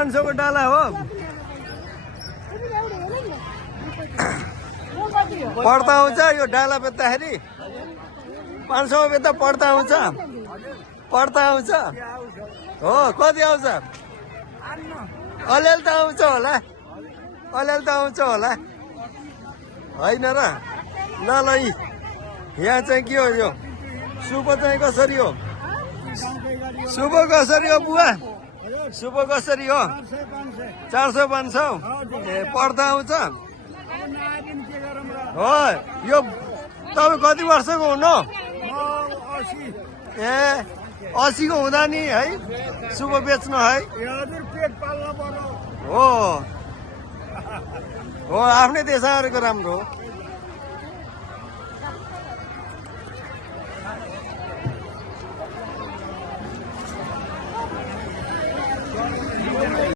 500 को डाला हो पढ्दा आउँछ यो डाला बेच्दाखेरि 500 बेच्दा पढ्दा आउँछ हो कति आउँछ अलिअलि त आउँछ होला होइन र ल यहाँ चाहिँ के हो यो सुपो चाहिँ कसरी हो सुपो कसरी हो बुवा सुपो कसरी हो 400-500 ए पढ्दा आउँछ हो यो तपाईँ कति वर्षको हुनु ए 80 को हुँदा नि है सुपो बेच्नु है हो आफ्नै देशहरूको राम्रो हो